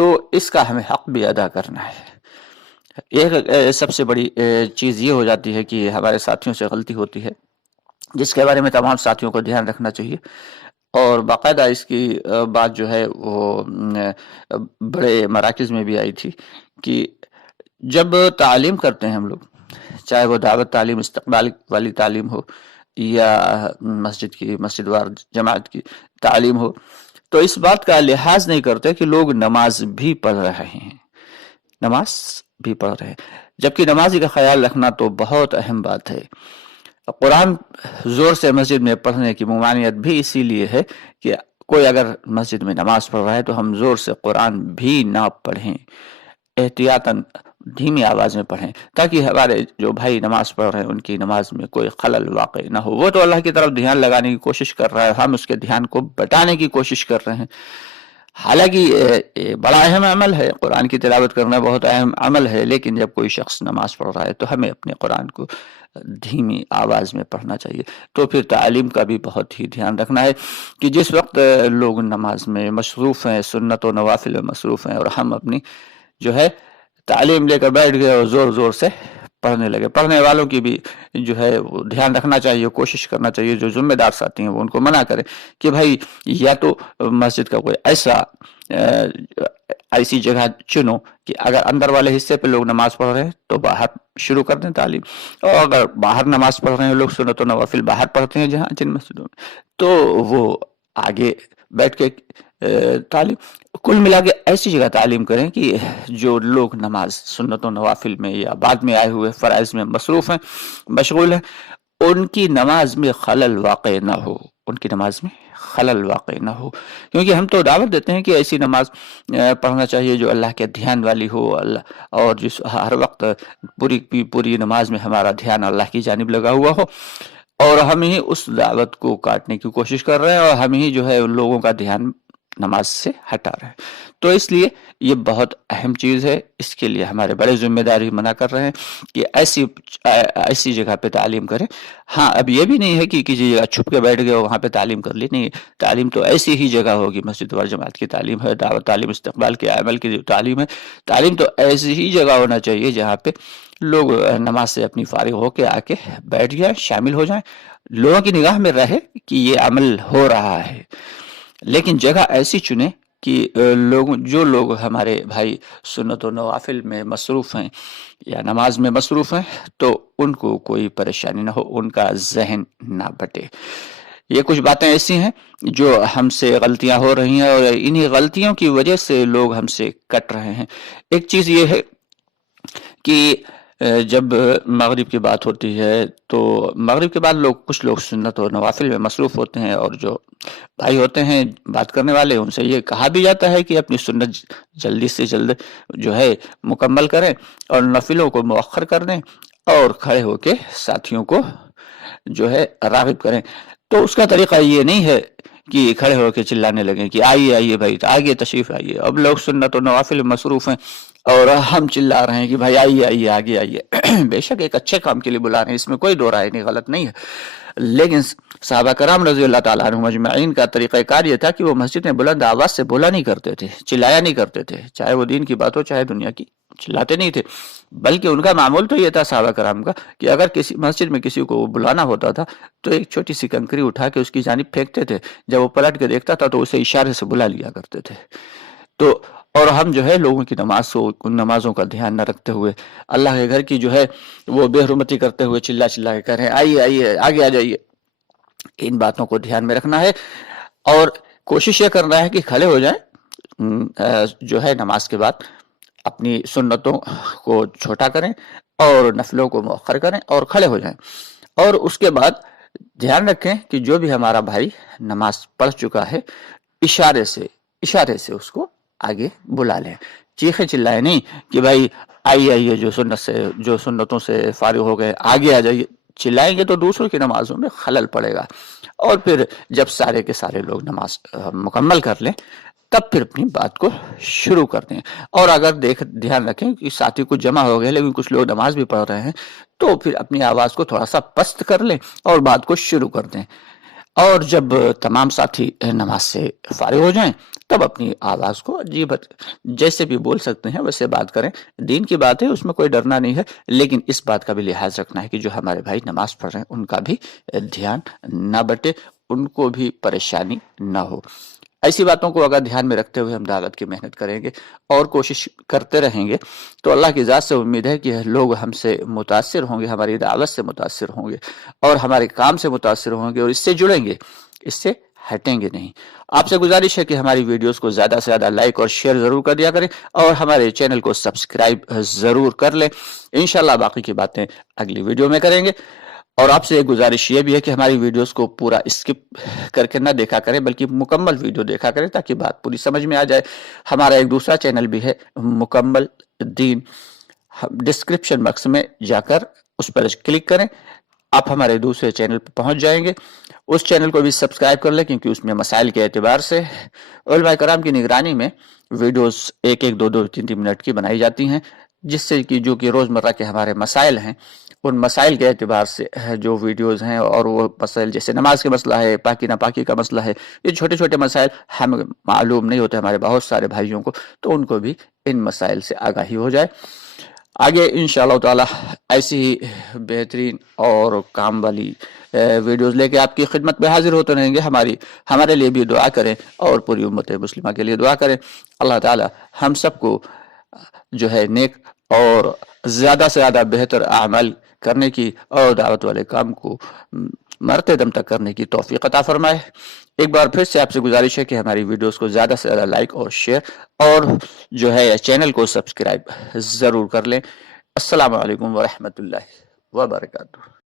تو اس کا ہمیں حق بھی ادا کرنا ہے۔ ایک سب سے بڑی چیز یہ ہو جاتی ہے کہ ہمارے ساتھیوں سے غلطی ہوتی ہے، جس کے بارے میں تمام ساتھیوں کو دھیان رکھنا چاہیے، اور باقاعدہ اس کی بات جو ہے وہ بڑے مراکز میں بھی آئی تھی کہ جب تعلیم کرتے ہیں ہم لوگ، چاہے وہ دعوت تعلیم، استقبال والی تعلیم ہو، یا مسجد وار جماعت کی تعلیم ہو، تو اس بات کا لحاظ نہیں کرتے کہ لوگ نماز بھی پڑھ رہے ہیں، نماز بھی پڑھ رہے ہیں، جبکہ نمازی کا خیال رکھنا تو بہت اہم بات ہے۔ قرآن زور سے مسجد میں پڑھنے کی ممانعت بھی اسی لیے ہے کہ کوئی اگر مسجد میں نماز پڑھ رہا ہے تو ہم زور سے قرآن بھی نہ پڑھیں، احتیاطاً دھیمی آواز میں پڑھیں، تاکہ ہمارے جو بھائی نماز پڑھ رہے ہیں ان کی نماز میں کوئی خلل واقع نہ ہو۔ وہ تو اللہ کی طرف دھیان لگانے کی کوشش کر رہا ہے، ہم اس کے دھیان کو بٹانے کی کوشش کر رہے ہیں۔ حالانکہ بڑا اہم عمل ہے، قرآن کی تلاوت کرنا بہت اہم عمل ہے، لیکن جب کوئی شخص نماز پڑھ رہا ہے تو ہمیں اپنے قرآن کو دھیمی آواز میں پڑھنا چاہیے۔ تو پھر تعلیم کا بھی بہت ہی دھیان رکھنا ہے کہ جس وقت لوگ نماز میں مصروف ہیں، سنت و نوافل میں مصروف ہیں، اور ہم اپنی جو ہے تعلیم لے کر بیٹھ گئے اور زور زور سے پڑھنے لگے، پڑھنے والوں کی بھی جو ہے وہ دھیان رکھنا چاہیے، کوشش کرنا چاہیے، جو ذمہ دار ساتھی ہیں وہ ان کو منع کریں کہ بھائی یا تو مسجد کا کوئی ایسی جگہ چنو کہ اگر اندر والے حصے پہ لوگ نماز پڑھ رہے ہیں تو باہر شروع کر دیں تعلیم، اور اگر باہر نماز پڑھ رہے ہیں لوگ، سنت و نوافل باہر پڑھتے ہیں جن مسجدوں میں، تو وہ آگے بیٹھ کے تعلیم، کل ملا کے ایسی جگہ تعلیم کریں کہ جو لوگ نماز سنت و نوافل میں یا بعد میں آئے ہوئے فرائض میں مصروف ہیں، مشغول ہیں، ان کی نماز میں خلل واقع نہ ہو، ان کی نماز میں خلل واقع نہ ہو، کیونکہ ہم تو دعوت دیتے ہیں کہ ایسی نماز پڑھنا چاہیے جو اللہ کے دھیان والی ہو، اور جس ہر وقت پوری نماز میں ہمارا دھیان اللہ کی جانب لگا ہوا ہو، اور ہم ہی اس دعوت کو کاٹنے کی کوشش کر رہے ہیں، اور ہم ہی جو ہے ان لوگوں کا دھیان نماز سے ہٹا رہے ہیں۔ تو اس لیے یہ بہت اہم چیز ہے، اس کے لیے ہمارے بڑے ذمہ داری منع کر رہے ہیں کہ ایسی جگہ پہ تعلیم کریں۔ ہاں، اب یہ بھی نہیں ہے کہ کسی جگہ چھپ کے بیٹھ گئے وہاں پہ تعلیم کر لی، نہیں، تعلیم تو ایسی ہی جگہ ہوگی، مسجد وال جماعت کی تعلیم ہے، دعوت تعلیم، استقبال کے عمل کی جو تعلیم ہے، تعلیم تو ایسی ہی جگہ ہونا چاہیے جہاں پہ لوگ نماز سے اپنی فارغ ہو کے آ کے بیٹھ جائیں، شامل ہو جائیں، لوگوں کی نگاہ میں رہے کہ یہ عمل ہو رہا ہے۔ لیکن جگہ ایسی چنیں کہ جو لوگ ہمارے بھائی سنت و نوافل میں مصروف ہیں یا نماز میں مصروف ہیں، تو ان کو کوئی پریشانی نہ ہو، ان کا ذہن نہ بٹے۔ یہ کچھ باتیں ایسی ہیں جو ہم سے غلطیاں ہو رہی ہیں، اور انہی غلطیوں کی وجہ سے لوگ ہم سے کٹ رہے ہیں۔ ایک چیز یہ ہے کہ جب مغرب کی بات ہوتی ہے تو مغرب کے بعد کچھ لوگ سنت و نوافل میں مصروف ہوتے ہیں، اور جو بھائی ہوتے ہیں بات کرنے والے، ان سے یہ کہا بھی جاتا ہے کہ اپنی سنت جلدی سے جلد جو ہے مکمل کریں اور نفلوں کو مؤخر کر دیں، اور کھڑے ہو کے ساتھیوں کو جو ہے راغب کریں۔ تو اس کا طریقہ یہ نہیں ہے کہ کھڑے ہو کے چلانے لگیں کہ آئیے آئیے بھائی، آگے تشریف آئیے۔ اب لوگ سنت و نوافل میں مصروف ہیں اور ہم چلا رہے ہیں کہ بھائی آئیے آئیے آگے آئیے۔ بے شک ایک اچھے کام کے لیے بلا رہے ہیں، اس میں کوئی دو رائے نہیں، غلط نہیں ہے، لیکن صحابہ کرام رضی اللہ تعالیٰ عنہم اجمعین کا طریقہ کار یہ تھا کہ وہ مسجد میں بلند آواز سے بولا نہیں کرتے تھے، چلایا نہیں کرتے تھے، چاہے وہ دین کی بات ہو چاہے دنیا کی، چلاتے نہیں تھے، بلکہ ان کا معمول تو یہ تھا صحابہ کرام کا کہ اگر کسی مسجد میں کسی کو بلانا ہوتا تھا تو ایک چھوٹی سی کنکری اٹھا کے اس کی جانب پھینکتے تھے، جب وہ پلٹ کے دیکھتا تھا تو اسے اشارے سے بلا لیا کرتے تھے۔ تو اور ہم جو ہے لوگوں کی ان نمازوں کا دھیان نہ رکھتے ہوئے اللہ کے گھر کی جو ہے وہ بے حرمتی کرتے ہوئے چلا کے کہہ رہے ہیں آئیے آئیے آگے آ جائیے، ان باتوں کو دھیان میں رکھنا ہے، اور کوشش یہ کرنا ہے کہ کھڑے ہو جائیں، جو ہے نماز کے بعد اپنی سنتوں کو چھوٹا کریں اور نفلوں کو مؤخر کریں اور کھڑے ہو جائیں، اور اس کے بعد دھیان رکھیں کہ جو بھی ہمارا بھائی نماز پڑھ چکا ہے اشارے سے اس کو آگے بلا لیں، چیخے چلائے نہیں کہ بھائی آئیے آئیے جو سنتوں سے فارغ ہو گئے آگے آ جائیے۔ چلائیں گے تو دوسروں کی نمازوں میں خلل پڑے گا، اور پھر جب سارے کے سارے لوگ نماز مکمل کر لیں تب پھر اپنی بات کو شروع کر دیں، اور اگر دھیان رکھیں کہ ساتھی کچھ جمع ہو گئے لیکن کچھ لوگ نماز بھی پڑھ رہے ہیں تو پھر اپنی آواز کو تھوڑا سا پست کر لیں اور بات کو شروع کر دیں۔ اور جب تمام ساتھی نماز سے فارغ ہو جائیں تب اپنی آواز کو عجیب جیسے بھی بول سکتے ہیں ویسے بات کریں. دین کی بات ہے، اس میں کوئی ڈرنا نہیں ہے، لیکن اس بات کا بھی لحاظ رکھنا ہے کہ جو ہمارے بھائی نماز پڑھ رہے ہیں ان کا بھی دھیان نہ بٹے، ان کو بھی پریشانی نہ ہو. ایسی باتوں کو اگر دھیان میں رکھتے ہوئے ہم دعوت کی محنت کریں گے اور کوشش کرتے رہیں گے تو اللہ کی ذات سے امید ہے کہ لوگ ہم سے متاثر ہوں گے، ہماری دعوت سے متاثر ہوں گے اور ہمارے کام سے متاثر ہوں گے اور اس سے جڑیں گے، اس سے ہٹیں گے نہیں. آپ سے گزارش ہے کہ ہماری ویڈیوز کو زیادہ سے زیادہ لائک اور شیئر ضرور کر دیا کریں اور ہمارے چینل کو سبسکرائب ضرور کر لیں. انشاءاللہ باقی کی باتیں اگلی ویڈیو میں کریں گے. اور آپ سے ایک گزارش یہ بھی ہے کہ ہماری ویڈیوز کو پورا اسکپ کر کے نہ دیکھا کریں بلکہ مکمل ویڈیو دیکھا کریں تاکہ بات پوری سمجھ میں آ جائے. ہمارا ایک دوسرا چینل بھی ہے مکمل دین، ڈسکرپشن باکس میں جا کر اس پر کلک کریں، آپ ہمارے دوسرے چینل پر پہنچ جائیں گے. اس چینل کو بھی سبسکرائب کر لیں کیونکہ اس میں مسائل کے اعتبار سے علماء کرام کی نگرانی میں ویڈیوز ایک ایک دو دو تین تین منٹ کی بنائی جاتی ہیں، جس سے کہ جو کہ روزمرہ کے ہمارے مسائل ہیں ان مسائل کے اعتبار سے جو ویڈیوز ہیں اور وہ مسائل جیسے نماز کا مسئلہ ہے، پاکی ناپاکی کا مسئلہ ہے، یہ چھوٹے چھوٹے مسائل ہمیں معلوم نہیں ہوتے ہمارے بہت سارے بھائیوں کو، تو ان کو بھی ان مسائل سے آگاہی ہو جائے. آگے انشاءاللہ تعالی ایسی ہی بہترین اور کام والی ویڈیوز لے کے آپ کی خدمت میں حاضر ہوتے رہیں گے. ہمارے لیے بھی دعا کریں اور پوری امت مسلمہ کے لیے دعا کریں. اللہ تعالی ہم سب کو جو ہے نیک اور زیادہ سے زیادہ بہتر اعمال کرنے کی اور دعوت والے کام کو مرتے دم تک کرنے کی توفیق عطا فرمائے. ایک بار پھر سے آپ سے گزارش ہے کہ ہماری ویڈیوز کو زیادہ سے زیادہ لائک اور شیئر اور جو ہے چینل کو سبسکرائب ضرور کر لیں. السلام علیکم ورحمۃ اللہ وبرکاتہ.